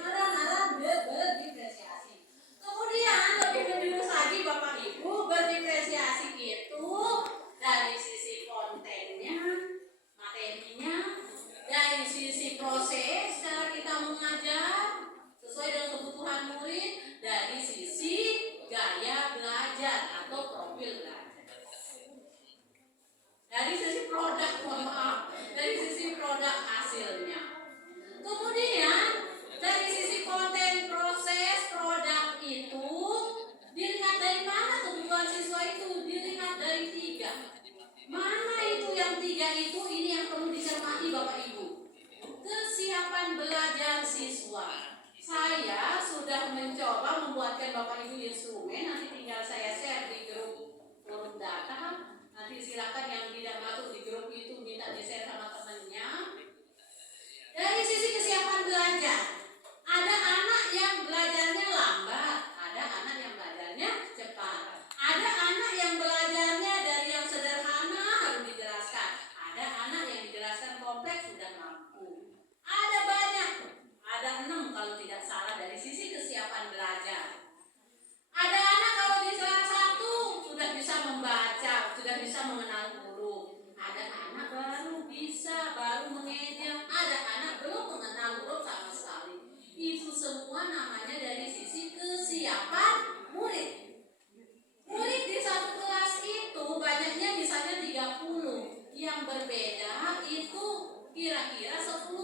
berdiferensiasi. Kemudian lebih lurus lagi Bapak Ibu, berdiferensiasi itu dari sisi kontennya, materinya, dari sisi proses cara kita mengajar sesuai dengan kebutuhan murid, dari sisi gaya belajar atau profil belajar, dari sisi produk, dari sisi produk hasilnya. Kemudian dari sisi konten, proses, produk itu dilihat dari mana kebutuhan siswa itu, dilihat dari 3. Mana itu yang 3 itu? Ini yang perlu dicermati Bapak Ibu. Kesiapan belajar siswa. Saya sudah mencoba membuatkan Bapak Ibu instrumen, nanti tinggal saya share di grup forum data. Nanti silakan yang tidak masuk di grup itu minta di-share sama temannya. Dari sisi kesiapan belajar, ada anak yang belajarnya lambat, ada anak yang belajarnya cepat, ada anak yang belajarnya dari yang sederhana harus dijelaskan, ada anak yang dijelaskan kompleks sudah mampu. Ada banyak, ada 6 kalau tidak salah dari sisi kesiapan belajar. Ada anak kalau di kelas 1 sudah bisa membaca, sudah bisa mengenal huruf. Ada anak baru mengeja, ada anak belum mengenal huruf sama sekali. Itu semua namanya dari sisi kesiapan murid. Murid di satu kelas itu banyaknya misalnya 30, yang berbeda itu kira-kira 10%.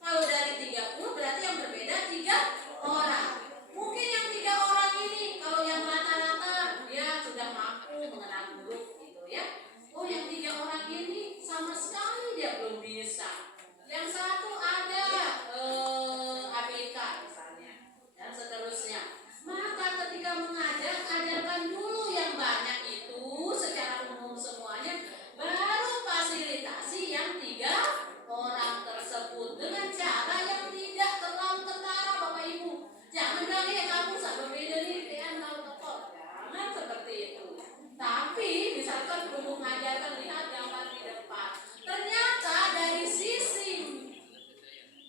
Kalau dari 30 berarti yang berbeda 3 orang. Mungkin yang 3 orang ini kalau yang rata-rata dia sudah mampu mengenal huruf gitu ya. Oh, yang 3 orang ini sama sekali dia belum bisa. Yang satu ada ABK misalnya dan seterusnya. Maka ketika mengajar, ajarkan dulu yang banyak itu secara umum semuanya, baru fasilitasi yang 3 orang tersebut dengan cara yang tidak terlalu ketara Bapak Ibu. Jangan bilang ya kamu sama beda nih, tahu tekor. Jangan seperti itu. Tapi misalkan belum mengajarkan, lihat gambar di depan. Ternyata dari sisi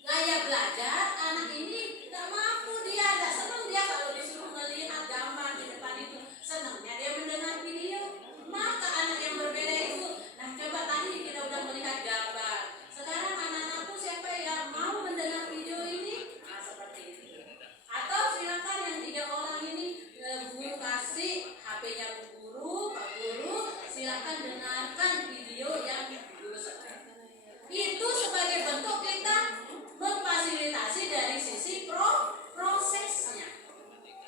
gaya belajar anak ini tidak mampu, dia tidak senang dia kalau disuruh melihat gambar di depan itu. Senangnya dia mendengar video. Maka anak yang berbeda itu, nah coba tadi kita udah melihat gambar. Sekarang anak-anakku siapa yang mau mendengar video ini? Nah seperti itu. Atau silakan yang 3 orang ini guru kasih HP-nya Bu Guru, Pak Guru, silakan dengarkan video yang Guru setel. Itu sebagai bentuk kita memfasilitasi dari sisi prosesnya.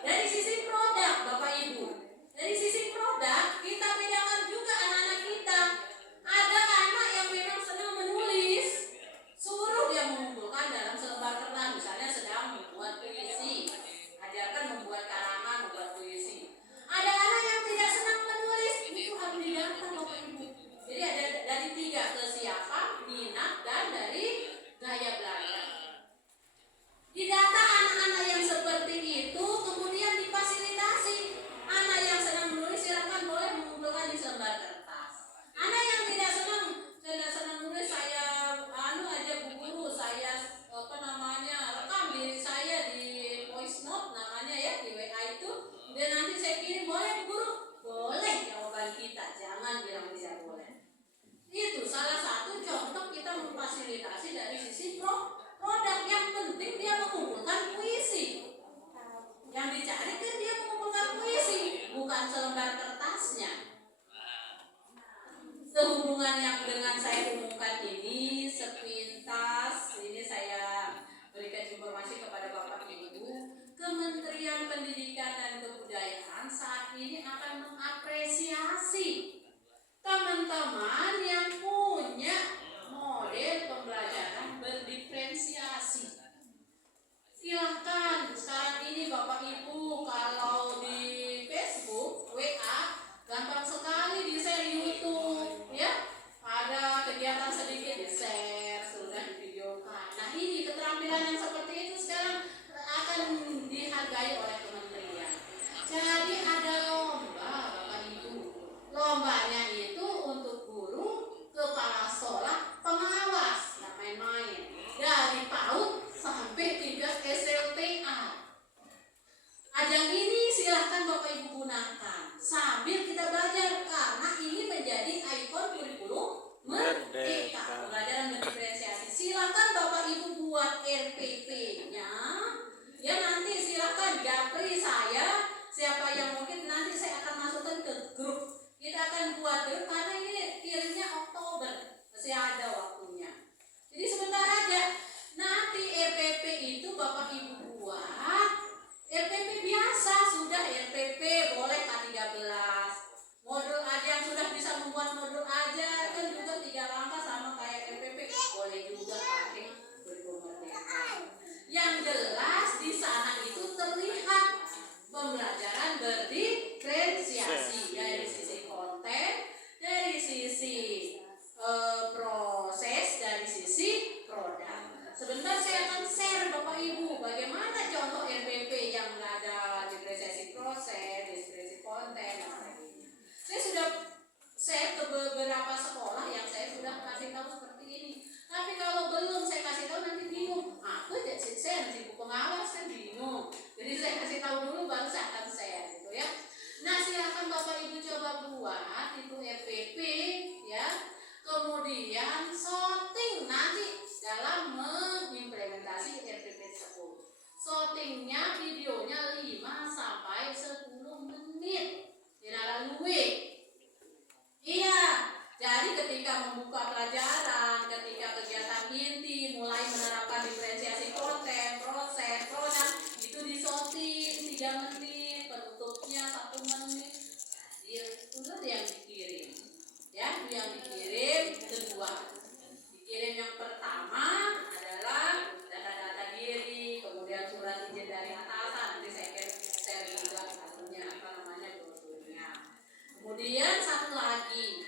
Dari sisi produk Bapak Ibu. Dari sisi produk kita bedakan juga anak-anak kita. Ada anak yang memang senang menulis, suruh dia mengumpulkan dalam selembar kertas, misalnya sedang membuat puisi, ajarkan membuat karangan, membuat puisi. Ada anak yang tidak senang menulis, itu harus didata Bapak Ibu. Jadi ada dari 3, kesiapan, minat, dan dari gaya belajar. Didata anak-anak yang seperti itu, kemudian difasilitasi. Anak yang senang menulis silakan boleh mengumpulkan di selembar kertas. Anak yang tidak senang menulis, saya aja Bu Guru, saya rekam diri saya di voice note namanya ya, di WA itu. Dan nanti saya kirim, boleh Bu Guru? Boleh jawaban kita, jangan bilang tidak boleh. Itu salah satu contoh kita memfasilitasi dari sisi produk. Yang penting dia mengumpulkan puisi. Yang dicari kan dia mengumpulkan puisi, bukan selembar kertasnya. Sehubungan yang dengan saya umumkan ini sepintas, ini saya berikan informasi kepada Bapak Ibu. Kementerian Pendidikan dan Kebudayaan saat ini akan mengapresiasi teman-teman yang punya model pembelajaran berdiferensiasi. Silahkan sekarang ini Bapak Ibu kalau di Facebook, WA, gampang sekali di-share YouTube ya. Ada kegiatan sedikit di-share, sudah divideokan. Nah ini keterampilan yang seperti itu sekarang akan dihargai oleh kementerian. Jadi ada lomba Bapak Ibu. Lombanya itu untuk guru, kepala sekolah, pengawas, nggak main-main. Dari PAUD sampai 3 Bapak Ibu buat RPP biasa, sudah RPP boleh K13. Modul aja yang sudah bisa membuat modul aja kan juga 3 langkah sama kayak RPP, boleh juga pakai kurikulum merdeka. Yang jelas di sana itu terlihat pembelajaran berdiferensiasi dari sisi konten, dari sisi proses, dari sisi produk. Sebentar saya akan share Bapak Ibu bagaimana contoh RPP yang ada diferensiasi proses, diferensiasi konten dan sebagainya. Saya sudah share ke beberapa sekolah yang saya sudah kasih tahu seperti ini. Tapi kalau belum saya kasih tahu nanti bingung. Aku saya nanti buku pengawas kan bingung. Jadi saya kasih tahu dulu baru saya akan share gitu ya. Nah, silakan Bapak Ibu coba buat itu RPP ya. Kemudian sorting nanti dalam mengimplementasi RPP tersebut. Sortingnya videonya 5 sampai 10 menit. Tidak luwe. Iya, jadi ketika membuka pelajaran, ketika kegiatan inti, mulai menerapkan diferensiasi konten, proses, produk, itu disorting 3 menit, penutupnya 1 menit. Itu yang dikirim. Ya, yang dikirim kedua. Dikirim yang pertama adalah data-data diri, kemudian surat izin dari atasan, nanti saya share juga brosurnya. Kemudian satu lagi,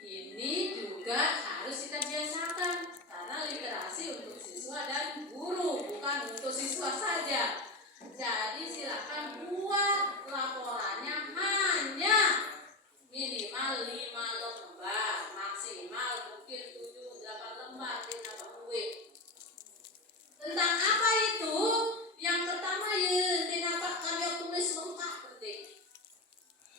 ini juga harus kita biasakan karena literasi untuk siswa dan guru, bukan untuk siswa saja. Jadi silakan buat laporannya hanya minimal 5 lembar, maksimal mungkin 7-8 lembar di UI. Tentang apa itu? Yang pertama ya, tidak karya tulis lengkap penting.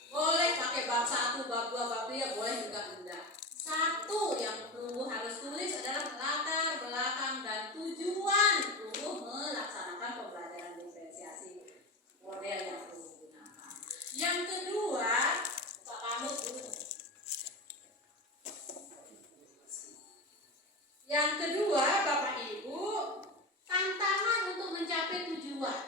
Boleh pakai bab 1, bab 2, bab 3, boleh juga enggak. Satu yang perlu harus tulis adalah latar belakang dan tujuan perlu melaksanakan pembelajaran diferensiasi model yang perlu digunakan. Yang kedua, Bapak Ibu, tantangan untuk mencapai tujuan.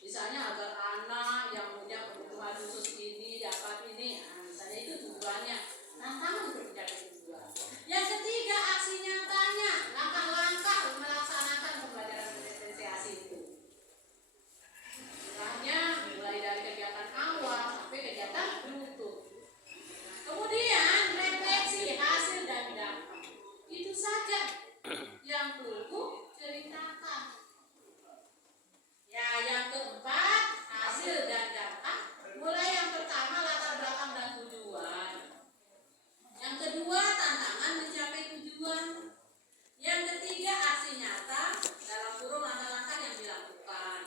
Misalnya agar anak yang punya kebutuhan khusus ini dapat ini, misalnya itu tujuannya. Tantangan untuk mencapai tujuan. Yang ketiga, aksi nyatanya, langkah-langkah melaksanakan pembelajaran diferensiasi itu. Misalnya mulai dari kegiatan awal sampai kegiatan penutup. Kemudian refleksi hasil dan dampak. Itu saja yang perlu ceritakan. Ya, yang keempat hasil dan dampak. Mulai yang pertama latar belakang dan tujuan. Yang kedua tantangan mencapai tujuan. Yang ketiga aksi nyata dalam kurung langkah-langkah yang dilakukan.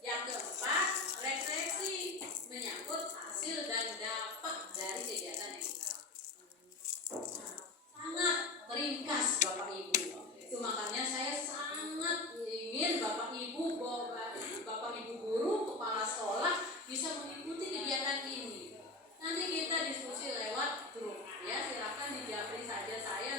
Yang keempat refleksi menyangkut hasil dan dampak dari kegiatan yang kita lakukan. Sangat ringkas Bapak Ibu. Itu makanya saya sangat ingin Bapak Ibu guru, kepala sekolah bisa mengikuti kegiatan ini. Nanti kita diskusi lewat grup ya, silakan dijapri saja saya